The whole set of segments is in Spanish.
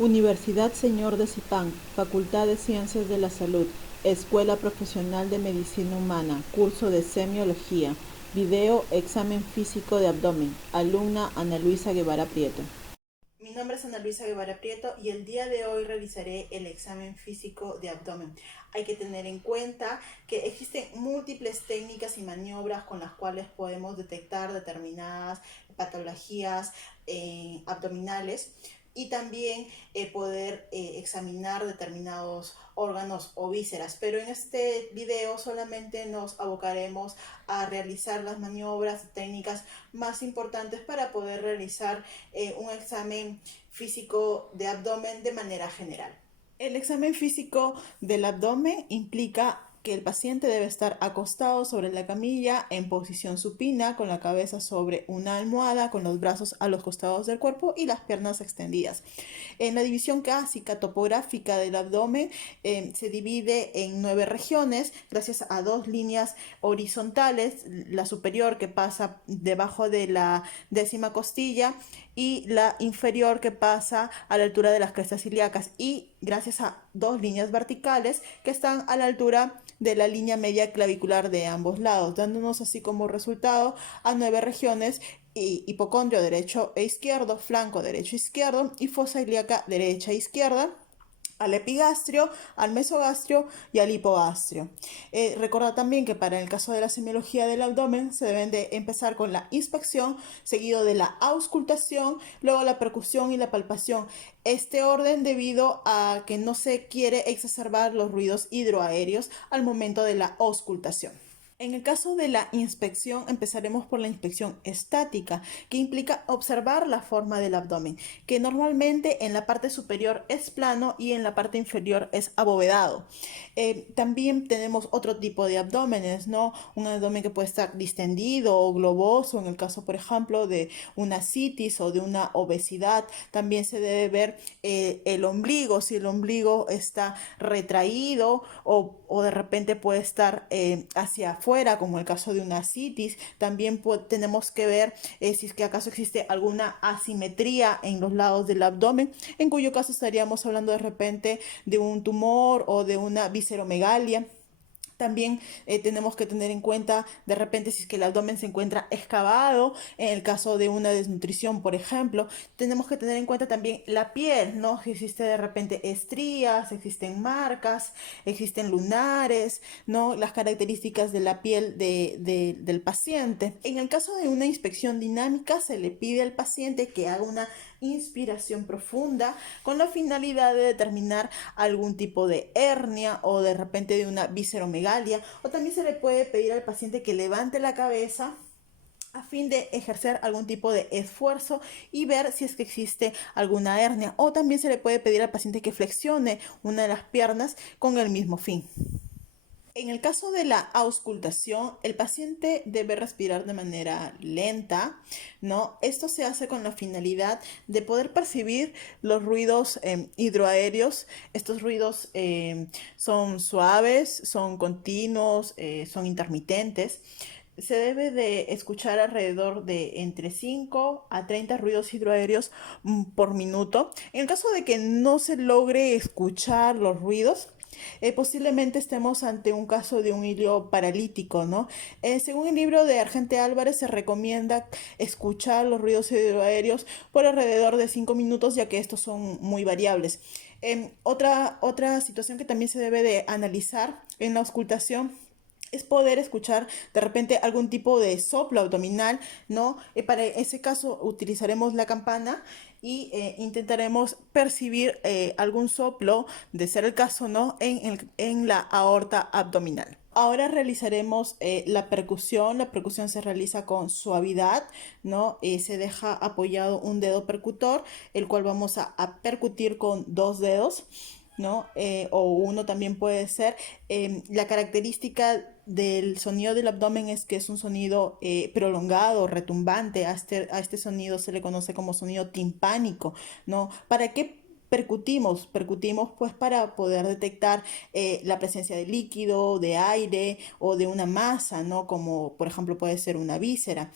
Universidad Señor de Zipán, Facultad de Ciencias de la Salud, Escuela Profesional de Medicina Humana, curso de Semiología, video examen físico de abdomen, alumna Ana Luisa Guevara Prieto. Mi nombre es Ana Luisa Guevara Prieto y el día de hoy realizaré el examen físico de abdomen. Hay que tener en cuenta que existen múltiples técnicas y maniobras con las cuales podemos detectar determinadas patologías abdominales y también poder examinar determinados órganos o vísceras. Pero en este video solamente nos abocaremos a realizar las maniobras y técnicas más importantes para poder realizar un examen físico de abdomen de manera general. El examen físico del abdomen implica que el paciente debe estar acostado sobre la camilla en posición supina, con la cabeza sobre una almohada, con los brazos a los costados del cuerpo y las piernas extendidas. En la división clásica topográfica del abdomen se divide en 9 regiones gracias a dos líneas horizontales, la superior que pasa debajo de la décima costilla y la inferior que pasa a la altura de las crestas ilíacas, y gracias a dos líneas verticales que están a la altura de la línea media clavicular de ambos lados, dándonos así como resultado a 9 regiones: hipocondrio derecho e izquierdo, flanco derecho e izquierdo y fosa ilíaca derecha e izquierda, al epigastrio, al mesogastrio y al hipogastrio. Recuerda también que para el caso de la semiología del abdomen se deben de empezar con la inspección, seguido de la auscultación, luego la percusión y la palpación. Este orden debido a que no se quiere exacerbar los ruidos hidroaéreos al momento de la auscultación. En el caso de la inspección, empezaremos por la inspección estática, que implica observar la forma del abdomen, que normalmente en la parte superior es plano y en la parte inferior es abovedado. También tenemos otro tipo de abdómenes, ¿no? Un abdomen que puede estar distendido o globoso, en el caso, por ejemplo, de una citis o de una obesidad. También se debe ver el ombligo, si el ombligo está retraído o de repente puede estar hacia afuera, como el caso de una citis. También tenemos que ver si es que acaso existe alguna asimetría en los lados del abdomen, en cuyo caso estaríamos hablando de repente de un tumor o de una visceromegalia. También tenemos que tener en cuenta de repente si es que el abdomen se encuentra excavado, en el caso de una desnutrición, por ejemplo. Tenemos que tener en cuenta también la piel, ¿no? Si existe de repente estrías, existen marcas, existen lunares, ¿no? Las características de la piel del paciente. En el caso de una inspección dinámica, se le pide al paciente que haga una inspiración profunda con la finalidad de determinar algún tipo de hernia o de repente de una visceromegalia, o también se le puede pedir al paciente que levante la cabeza a fin de ejercer algún tipo de esfuerzo y ver si es que existe alguna hernia, o también se le puede pedir al paciente que flexione una de las piernas con el mismo fin. En el caso de la auscultación, el paciente debe respirar de manera lenta, ¿no? Esto se hace con la finalidad de poder percibir los ruidos hidroaéreos. Estos ruidos son suaves, son continuos, son intermitentes. Se debe de escuchar alrededor de entre 5 a 30 ruidos hidroaéreos por minuto. En el caso de que no se logre escuchar los ruidos, posiblemente estemos ante un caso de un hilio paralítico, ¿no? Según el libro de Argente Álvarez, se recomienda escuchar los ruidos hidroaéreos por alrededor de 5 minutos, ya que estos son muy variables. Otra situación que también se debe de analizar en la auscultación es poder escuchar de repente algún tipo de soplo abdominal, ¿no? Para ese caso utilizaremos la campana y intentaremos percibir algún soplo, de ser el caso, ¿no? En la aorta abdominal. Ahora realizaremos la percusión. La percusión se realiza con suavidad, ¿no? Se deja apoyado un dedo percutor, el cual vamos a percutir con dos dedos, ¿no? O uno también puede ser. La característica del sonido del abdomen es que es un sonido prolongado, retumbante. A este sonido se le conoce como sonido timpánico, ¿no? ¿Para qué percutimos? Percutimos pues para poder detectar la presencia de líquido, de aire o de una masa, ¿no? Como por ejemplo puede ser una víscera.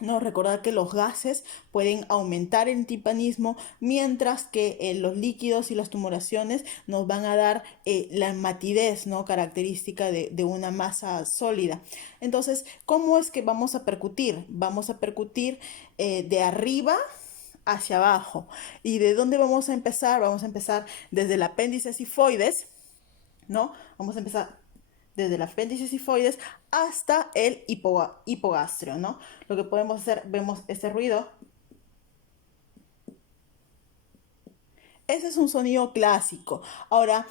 No, recordar que los gases pueden aumentar el timpanismo, mientras que los líquidos y las tumoraciones nos van a dar la matidez, ¿no? Característica de una masa sólida. Entonces, ¿cómo es que vamos a percutir? Vamos a percutir de arriba hacia abajo. ¿Y de dónde vamos a empezar? Vamos a empezar desde el apéndice sifoides, ¿no? Vamos a empezar desde el apéndice sifoides hasta el hipogastrio, ¿no? Lo que podemos hacer, vemos este ruido. Ese es un sonido clásico. Ahora,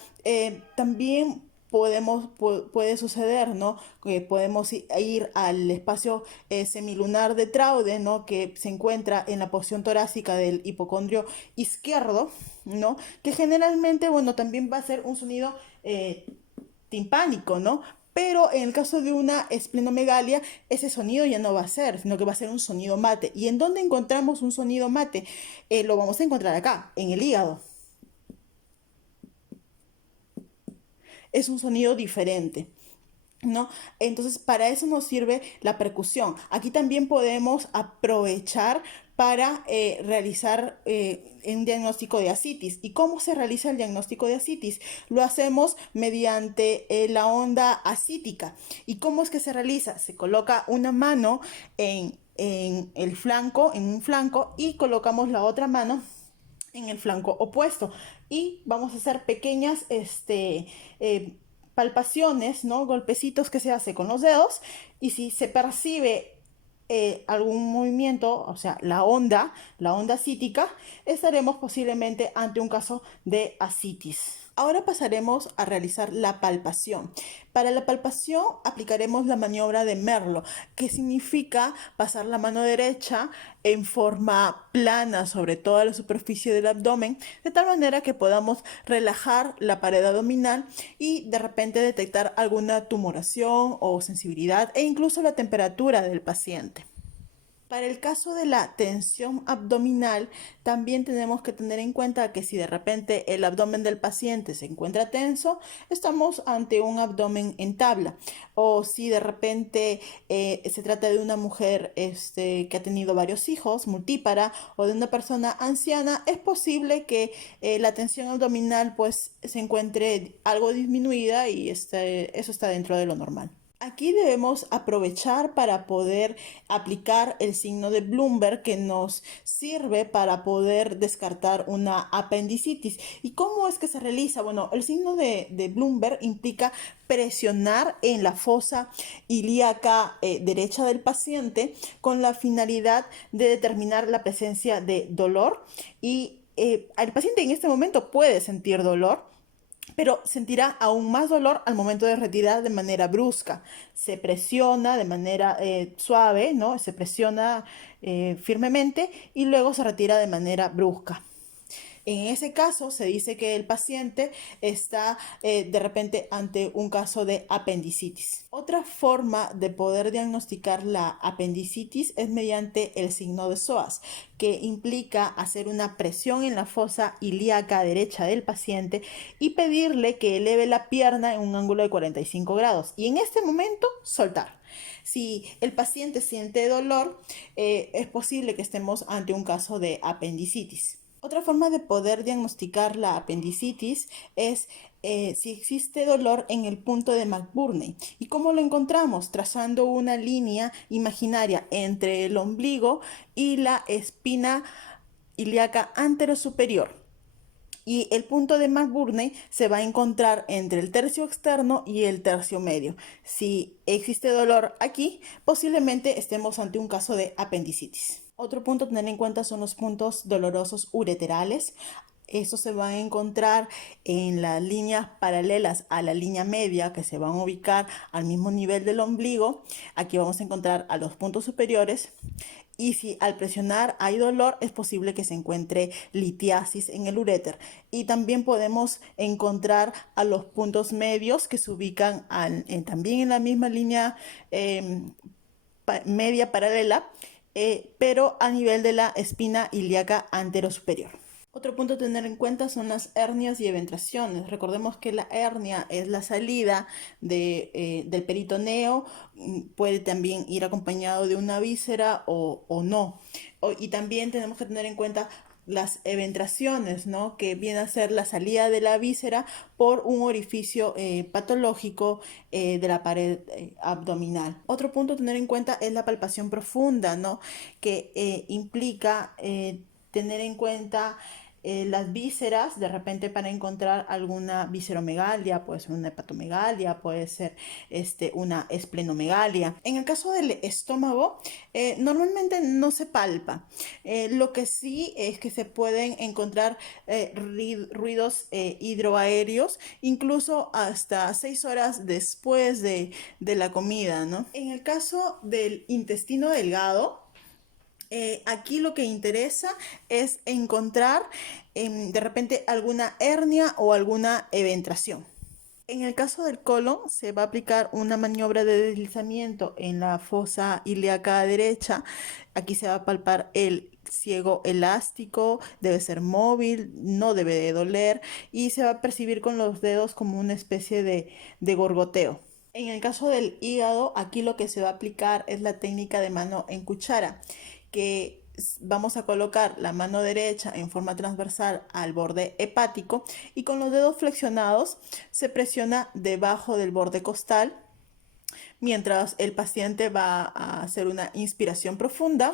también puede suceder, ¿no? Que podemos ir al espacio semilunar de Traude, ¿no? Que se encuentra en la porción torácica del hipocondrio izquierdo, ¿no? Que generalmente, bueno, también va a ser un sonido timpánico, ¿no? Pero en el caso de una esplenomegalia, ese sonido ya no va a ser, sino que va a ser un sonido mate. ¿Y en dónde encontramos un sonido mate? Lo vamos a encontrar acá, en el hígado. Es un sonido diferente, ¿no? Entonces, para eso nos sirve la percusión. Aquí también podemos aprovechar para realizar un diagnóstico de ascitis. ¿Y cómo se realiza el diagnóstico de ascitis? Lo hacemos mediante la onda ascítica. ¿Y cómo es que se realiza? Se coloca una mano en el flanco, en un flanco, y colocamos la otra mano en el flanco opuesto y vamos a hacer pequeñas palpaciones, ¿no? Golpecitos que se hace con los dedos, y si se percibe algún movimiento, o sea, la onda cítica, estaremos posiblemente ante un caso de ascitis. Ahora pasaremos a realizar la palpación. Para la palpación aplicaremos la maniobra de Merlo, que significa pasar la mano derecha en forma plana sobre toda la superficie del abdomen, de tal manera que podamos relajar la pared abdominal y de repente detectar alguna tumoración o sensibilidad e incluso la temperatura del paciente. Para el caso de la tensión abdominal, también tenemos que tener en cuenta que si de repente el abdomen del paciente se encuentra tenso, estamos ante un abdomen en tabla. O si de repente se trata de una mujer que ha tenido varios hijos, multípara, o de una persona anciana, es posible que la tensión abdominal pues se encuentre algo disminuida y eso está dentro de lo normal. Aquí debemos aprovechar para poder aplicar el signo de Bloomberg, que nos sirve para poder descartar una apendicitis. ¿Y cómo es que se realiza? Bueno, el signo de Bloomberg implica presionar en la fosa ilíaca derecha del paciente con la finalidad de determinar la presencia de dolor, y el paciente en este momento puede sentir dolor, pero sentirá aún más dolor al momento de retirar de manera brusca. Se presiona de manera suave, ¿no? Se presiona firmemente y luego se retira de manera brusca. En ese caso, se dice que el paciente está de repente ante un caso de apendicitis. Otra forma de poder diagnosticar la apendicitis es mediante el signo de psoas, que implica hacer una presión en la fosa ilíaca derecha del paciente y pedirle que eleve la pierna en un ángulo de 45 grados. Y en este momento, soltar. Si el paciente siente dolor, es posible que estemos ante un caso de apendicitis. Otra forma de poder diagnosticar la apendicitis es si existe dolor en el punto de McBurney. ¿Y cómo lo encontramos? Trazando una línea imaginaria entre el ombligo y la espina ilíaca anterosuperior. Y el punto de McBurney se va a encontrar entre el tercio externo y el tercio medio. Si existe dolor aquí, posiblemente estemos ante un caso de apendicitis. Otro punto a tener en cuenta son los puntos dolorosos ureterales. Estos se van a encontrar en las líneas paralelas a la línea media, que se van a ubicar al mismo nivel del ombligo. Aquí vamos a encontrar a los puntos superiores. Y si al presionar hay dolor, es posible que se encuentre litiasis en el uréter. Y también podemos encontrar a los puntos medios, que se ubican también en la misma línea media paralela, pero a nivel de la espina ilíaca anterosuperior. Otro punto a tener en cuenta son las hernias y eventraciones. Recordemos que la hernia es la salida del peritoneo, puede también ir acompañado de una víscera o no. Y también tenemos que tener en cuenta las eventraciones, ¿no? Que viene a ser la salida de la víscera por un orificio patológico de la pared abdominal. Otro punto a tener en cuenta es la palpación profunda, ¿no? Que implica tener en cuenta las vísceras, de repente para encontrar alguna visceromegalia, puede ser una hepatomegalia, puede ser una esplenomegalia. En el caso del estómago, normalmente no se palpa. Lo que sí es que se pueden encontrar ruidos hidroaéreos, incluso hasta 6 horas después de la comida, ¿no? En el caso del intestino delgado, aquí lo que interesa es encontrar de repente alguna hernia o alguna eventración. En el caso del colon, se va a aplicar una maniobra de deslizamiento en la fosa ilíaca derecha. Aquí se va a palpar el ciego elástico, debe ser móvil, no debe de doler y se va a percibir con los dedos como una especie de gorgoteo. En el caso del hígado, aquí lo que se va a aplicar es la técnica de mano en cuchara, que vamos a colocar la mano derecha en forma transversal al borde hepático y con los dedos flexionados se presiona debajo del borde costal mientras el paciente va a hacer una inspiración profunda.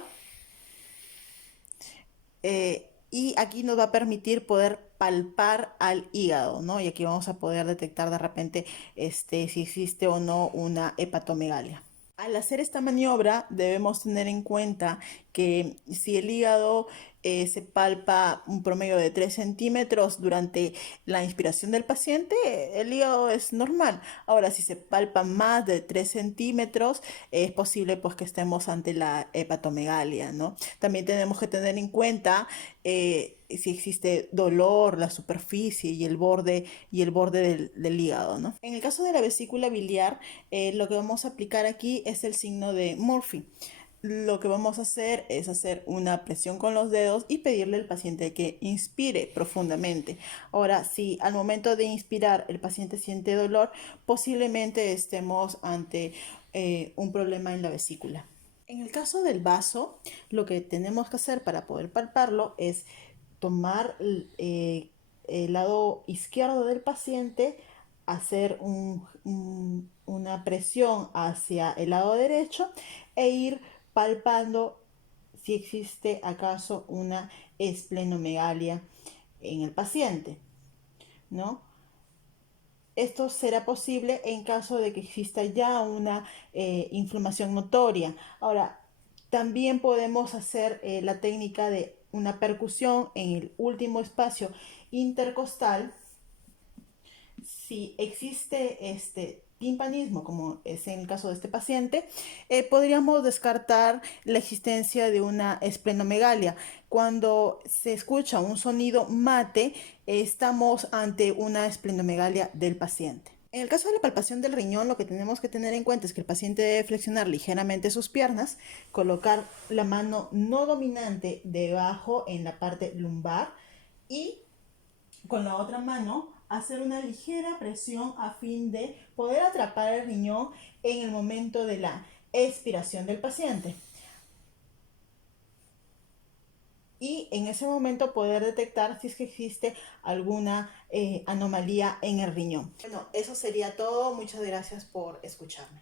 Y aquí nos va a permitir poder palpar al hígado, ¿no? Y aquí vamos a poder detectar de repente si existe o no una hepatomegalia. Al hacer esta maniobra debemos tener en cuenta que si el hígado se palpa un promedio de 3 centímetros durante la inspiración del paciente, el hígado es normal. Ahora, si se palpa más de 3 centímetros, es posible pues que estemos ante la hepatomegalia, ¿no? También tenemos que tener en cuenta si existe dolor, la superficie y el borde del hígado, ¿no? En el caso de la vesícula biliar, lo que vamos a aplicar aquí es el signo de Murphy. Lo que vamos a hacer es hacer una presión con los dedos y pedirle al paciente que inspire profundamente. Ahora, si al momento de inspirar el paciente siente dolor, posiblemente estemos ante un problema en la vesícula. En el caso del vaso, lo que tenemos que hacer para poder palparlo es tomar el lado izquierdo del paciente, hacer una presión hacia el lado derecho e ir palpando si existe acaso una esplenomegalia en el paciente, ¿no? Esto será posible en caso de que exista ya una inflamación notoria. Ahora, también podemos hacer la técnica de una percusión en el último espacio intercostal. Si existe este timpanismo, como es en el caso de este paciente, podríamos descartar la existencia de una esplenomegalia. Cuando se escucha un sonido mate, estamos ante una esplenomegalia del paciente. En el caso de la palpación del riñón, lo que tenemos que tener en cuenta es que el paciente debe flexionar ligeramente sus piernas, colocar la mano no dominante debajo en la parte lumbar y con la otra mano hacer una ligera presión a fin de poder atrapar el riñón en el momento de la expiración del paciente. Y en ese momento poder detectar si es que existe alguna anomalía en el riñón. Bueno, eso sería todo. Muchas gracias por escucharme.